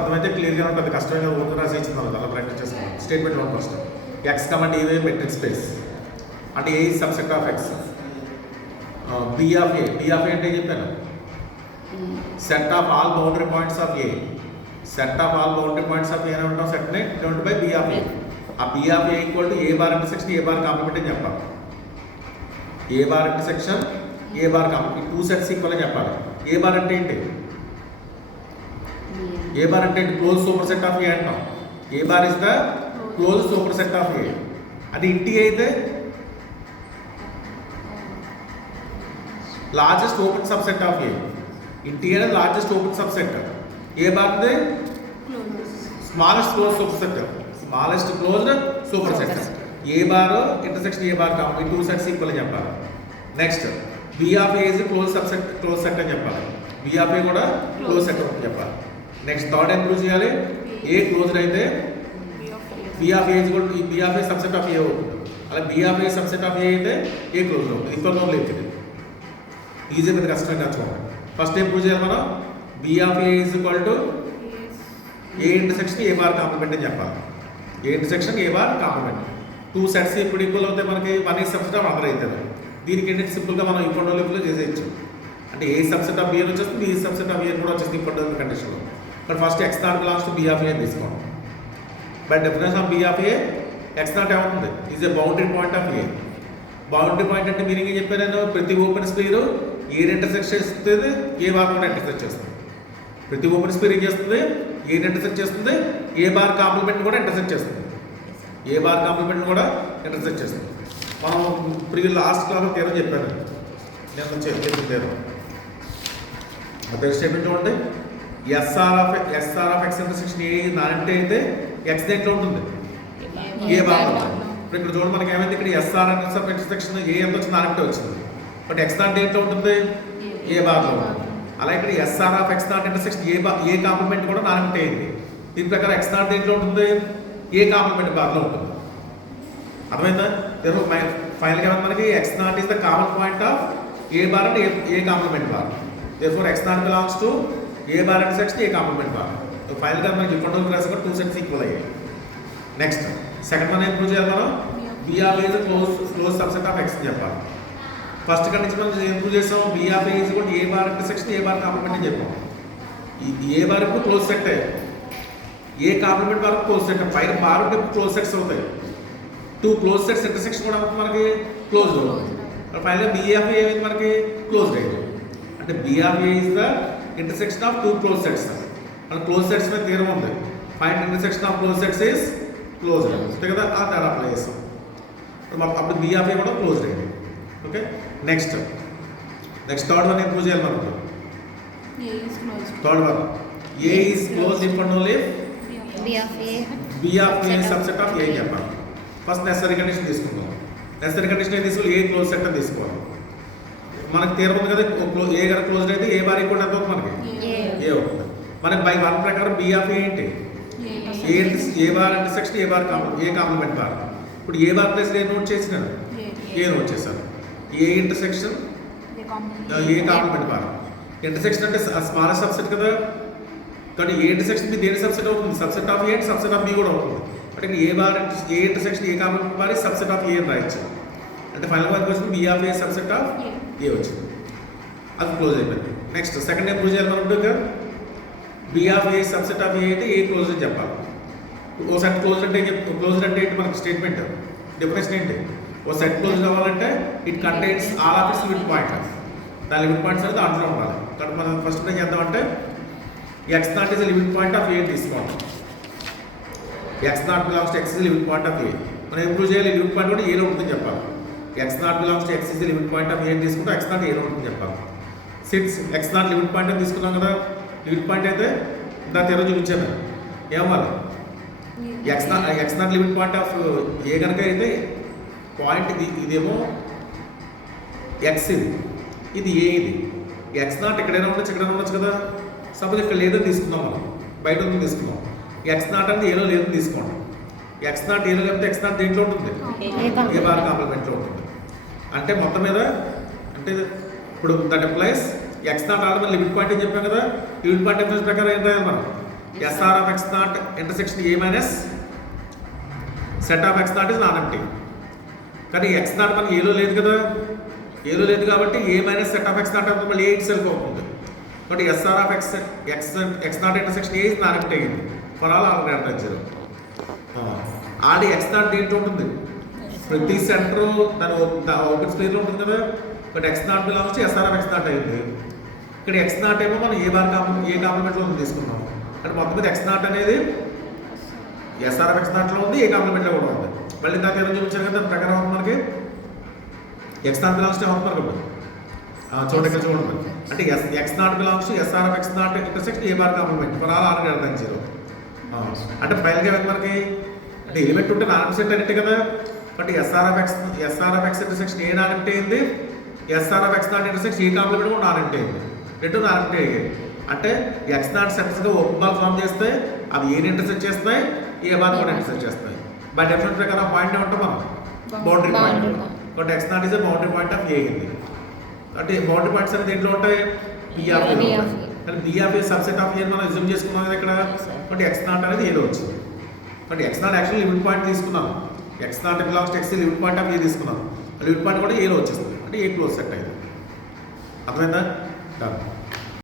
అర్థమైతే క్లియర్గా ఉంటుంది, కష్టమైన ఓన్ రాసి ఇచ్చింది అలా ప్రాక్టీస్ చేసుకున్నాం. Statement one first X comma d ఏవే మెట్రిక్ స్పేస్ అంటే A subset of X. B of A అంటే చెప్పాను set of all boundary points of A. Set of all boundary points of A అని ఉంటాం సెట్ని divide by B of A. ఆ B of A equal to A bar intersection A bar complement అని చెప్పాలి. A bar intersection A bar complement two sets equal అని చెప్పాలి. A bar అంటే ఏంటి? ఏ బార్ అంటే close super set of A అంటాం. A bar is the close super set of A. అది ఇంటి అయితే largest open subset of A. ఇంటి అనేది largest open subset. A bar ఉంది smallest close super set. Smallest closed super set. A bar intersection A bar కావాలి two sets equal అని చెప్పాలి. Next B of A is close subset close set అని చెప్పాలి. B of A కూడా close set అని చెప్పాలి. Next third ఏం prove చేయాలి? ఏ క్లోజ్డ్ అయితే బి ఆఫ్ ఏ కూడా B of A subset of A అవుతుంది. అలా B of A subset of A అయితే ఏ క్లోజ్డ్ అవుతుంది. ఈక్వల్ లేదు. ఈజీ పెద్ద కష్టంగా చూడండి. ఫస్ట్ ఏం ప్రూవ్ చేయాలి మనం? B of A is equal to A intersection A bar complement అని చెప్పాలి. A intersection A bar complement. Two sets ఇప్పుడు ఈక్వల్ అవుతాయి మనకి. వన్ ఈ సబ్సెట్ ఆఫ్ అదర్ అవుతుంది. దీనికి ఏంటంటే సింపుల్గా మనం ఇంకొండ లిఫ్ట్లో చేసేయచ్చు. అంటే ఏ సబ్సెట్ ఆఫ్ ఏ వచ్చేస్తుంది ఈ సబ్సెట్ ఆఫ్ ఏ కూడా వచ్చేస్తుంది ఇంకొండ కండిషన్లో. But first x naught belongs to B of A తీసుకోండి. But definition of B of A x naught ఏమవుతుంది? Is A boundary point of A. Boundary point అంటే meaning ఏం చెప్పాను నేను? ప్రతి ఓపెన్ స్పేర్ ఏ ఇంటర్సెక్ట్ చేస్తుంది ఏ బార్ కూడా ఇంటర్సెక్ట్ చేస్తుంది. ప్రతి ఓపెన్ స్పేర్ ఏం చేస్తుంది? ఏ ఇంటర్సెక్ట్ చేస్తుంది ఏ బార్ కాంప్లిమెంట్ కూడా ఇంటర్సెక్ట్ చేస్తుంది. ఏ బార్ కాంప్లిమెంట్ కూడా ఇంటర్సెక్ట్ చేస్తుంది. మనం ఇప్పుడు లాస్ట్ క్లాస్లో తీరం చెప్పాను నేను చెప్పిన తీరం. అదే స్టేట్మెంట్ చూడండి. S R of x intersection A నానంటే అయితే ఎక్స్ దేంట్లో ఉంటుంది ఏ బార్. ఇప్పుడు ఇక్కడ చూడండి మనకి ఏమైంది? ఇక్కడ ఎస్ఆర్ ఇంటర్సెక్షన్ ఏ ఎంత వచ్చింది నానంటే వచ్చింది. బట్ ఎక్స్ నాట్ దేంట్లో ఉంటుంది ఏ బార్లో ఉంటుంది. అలా ఇక్కడ SR of X naught intersection A complement కూడా నానంటే అయింది. దీని ప్రకారం ఎక్స్ నాట్ దేంట్లో ఉంటుంది ఏ కాంప్లిమెంట్ బార్లో ఉంటుంది. అర్థమైందా? ఫైనల్గా మనకి x naught is the common point of A bar అంటే A complement bar. Therefore x naught belongs to A bar intersection A complement bar. ఫైనల్గా మనకి డిఫరెంట్ రాసి టూ సెట్స్ ఈక్వల్ అయ్యాయి. నెక్స్ట్ సెకండ్ వన్ ఏం ప్రూవ్ చేయాలి మనం? B of A close subset of x చెప్పాలి. First కంటే మనం ఏం ప్రూవ్ చేస్తాం? బి ఆఫ్ ఏ కూడా A bar intersection A bar complement అని చెప్పాం. ఏ బార్ ఇప్పుడు క్లోజ్ సెట్ ఏ కాంప్లిమెంట్ బార్ క్లోజ్ సెట్. పైన బార్ ఉంటే క్లోజ్ సెట్స్ అవుతాయి. టూ క్లోజ్ సెట్స్ ఇంటర్సెక్షన్ కూడా మనకి క్లోజ్ అవుతుంది. ఫైనల్గా బి ఆఫ్ ఏ ఏమైంది మనకి? క్లోజ్డ్ అయింది. అంటే B of A is the intersection of two closed sets. మన క్లోజ్ సెట్స్ మీద తీరం ఉంది. Find intersection of close sets is closed అంతే కదా. ఆ తేడా అప్లై చేస్తాం. అప్పుడు బి ఆఫ్ ఏ కూడా క్లోజ్డ్ అయింది. ఓకే. నెక్స్ట్ థర్డ్ వన్ ఏం ప్రూవ్ చేయాలి మనం? Third one A is close if and only B of A subset of A చెప్పాలి. ఫస్ట్ నెసరీ కండిషన్ తీసుకుందాం. నెసరీ కండిషన్ ఏం తీసుకోవాలి? ఏ క్లోజ్ సెట్ అని తీసుకోవాలి. మనకి తీరం ఉంది కదా ఏ గారు క్లోజ్డ్ అయితే ఏ బార్ ఈక్వల్ ఎంత అవుతుంది మనకి? ఏ అవుతుంది. మనకి బై వన్ ప్రకారం బి ఆఫ్ ఏ ఏంటి? A bar intersection A bar A complement bar. ఇప్పుడు A bar place A note చేసినాను ఏ నోట్ చేశాను. A intersection A complement bar. Intersection అంటే స్మాలెస్ట్ సబ్సెట్ కదా. కానీ ఏ ఇంటర్సెక్షన్ మీ దేని సబ్సెట్ అవుతుంది? Subset of A subset of B కూడా అవుతుంది. అంటే A bar A intersection A complement bar subset of A అని రాయొచ్చు. అంటే ఫైనల్ వరకు వచ్చింది B of A subset of A వచ్చింది. అది క్లోజ్ అయిపోయింది. నెక్స్ట్ సెకండ్ ఏం ప్రూవ్ చేయాలి మనం? ఇంకా B of A subset of A అయితే ఏ క్లోజ్ అని చెప్పాలి. ఓ సెట్ క్లోజ్ అంటే ఏంటి మనకి స్టేట్మెంట్ డెఫినేషన్ ఏంటి? ఓ సెట్ క్లోజ్ అవ్వాలంటే it contains all of its limit point. దాని లిమిట్ పాయింట్స్ అనేది దాంట్లో ఉండాలి. కాబట్టి మనం ఫస్ట్ ఏం చేద్దామంటే x naught is limit point of A తీసుకోండి. X naught belongs to x is limit point of A. మనం ఇంప్రూవ్ చేయాలి. లిమిట్ పాయింట్ కూడా ఏలో ఉంటుందని చెప్పాలి. X naught belongs to x is limit point of A తీసుకుంటే ఎక్స్ నాట్ ఏలో ఉంటుందని చెప్పాలి. Since X naught limit point అని తీసుకున్నాం కదా. లిమిట్ పాయింట్ అయితే దాని తెర చూపించాను ఏమవ్వాలి? X naught limit point of A కనుక అయితే పాయింట్ ఇదేమో ఎక్స్ ఇది ఏ ఇది ఎక్స్ నాట్ ఎక్కడైనా ఉండొచ్చు కదా. సపోజ్ ఇక్కడ లేదని తీసుకుందాం మనం బయట ఉంది తీసుకుందాం. ఎక్స్ నాట్ అంటే ఏలో లేదని తీసుకోండి. ఎక్స్ నాట్ ఏలో లేకపోతే ఎక్స్ నాట్ దేంట్లో ఉంటుంది? ఏ బార్ కాంప్లిమెంట్లో ఉంటుంది. అంటే మొత్తం మీద అంటే ఇప్పుడు that employees X not already limit point అని చెప్పాం కదా. లిమిట్ పాయింట్ డిఫరెన్స్ ప్రకారం ఏం రాయాలి మనం? S R of X naught intersection A minus set of X naught is non empty. కానీ ఎక్స్ నాట్ మనకి ఏలో లేదు కదా, ఏలో లేదు కాబట్టి A minus set of X naught అవుతుంది, మళ్ళీ ఏ ఇట్ సెల్ఫ్ అవుతుంది. కాబట్టి S R of x x naught intersection A is non empty అయ్యింది for all R greater than 0. ఆడి ఎక్స్ నాట్ దేంట్లో ఉంటుంది, ప్రతి సెంటర్ దాని ఓపెన్ స్పేస్లో ఉంటుంది కదా. But X naught belongs to SR of X naught అయింది. ఇక్కడ ఎక్స్ నాట్ ఏమో మనం ఏ కాంప్లిమెంట్లో తీసుకున్నాం. అంటే మొత్తం మీద ఎక్స్ నాట్ అనేది ఎస్ఆర్ ఆఫ్ ఎక్స్ నాట్లో ఉంది, ఏ కాంప్లిమెంట్లో కూడా ఉంది. మళ్ళీ దాకా ఏదో చూపించారు కదా, దాని ప్రకారం అవుతుంది మనకి ఎక్స్ నాట్ బిలాంగ్స్ టు అవుతుంది కాబట్టి చూడండి ఇక్కడ చూడండి. అంటే X naught belongs to SR of X naught intersection A bar complement for all R greater than 0. అంటే ఫైనల్గా ఏమైంది మనకి, అంటే ఎలిమెంట్ ఉంటే నాన్ సెట్ అనేట్టు కదా. But S R of x intersection A non empty అయింది, S R of X naught intersection A complement కూడా నాన్ ఎంప్టీ అయింది, రెండు నాన్ ఎంప్టీ అయ్యాయి. అంటే ఎక్స్ నాట్ సెట్స్గా ఓపెన్ బాల్ ఫామ్ చేస్తే అవి ఏని ఇంటర్సెక్ట్ చేస్తాయి, ఏ బార్ కూడా ఇంటర్సెక్ట్ చేస్తాయి. బై డెఫినెట్ ప్రకారం పాయింట్ ఏమంటాం మనం, బౌండరీ పాయింట్. కాబట్టి x naught is boundary point of A అయింది. అంటే బౌండరీ పాయింట్స్ అనేది దేంట్లో ఉంటాయి, పి ఆఫ్ ఏ. కానీ P of A subset of A మనం రిజ్యూమ్ చేసుకున్నాం కదా ఇక్కడ. బట్ ఎక్స్ నాట్ అనేది ఏలో వచ్చింది. But X naught actually limit point తీసుకున్నాను, x naught belongs to x limit point of A తీసుకున్నాను. లిమిట్ పాయింట్ కూడా ఏలో వచ్చేస్తుంది, అంటే ఏ క్లోజ్ సెట్ అయింది. అర్థమైందా?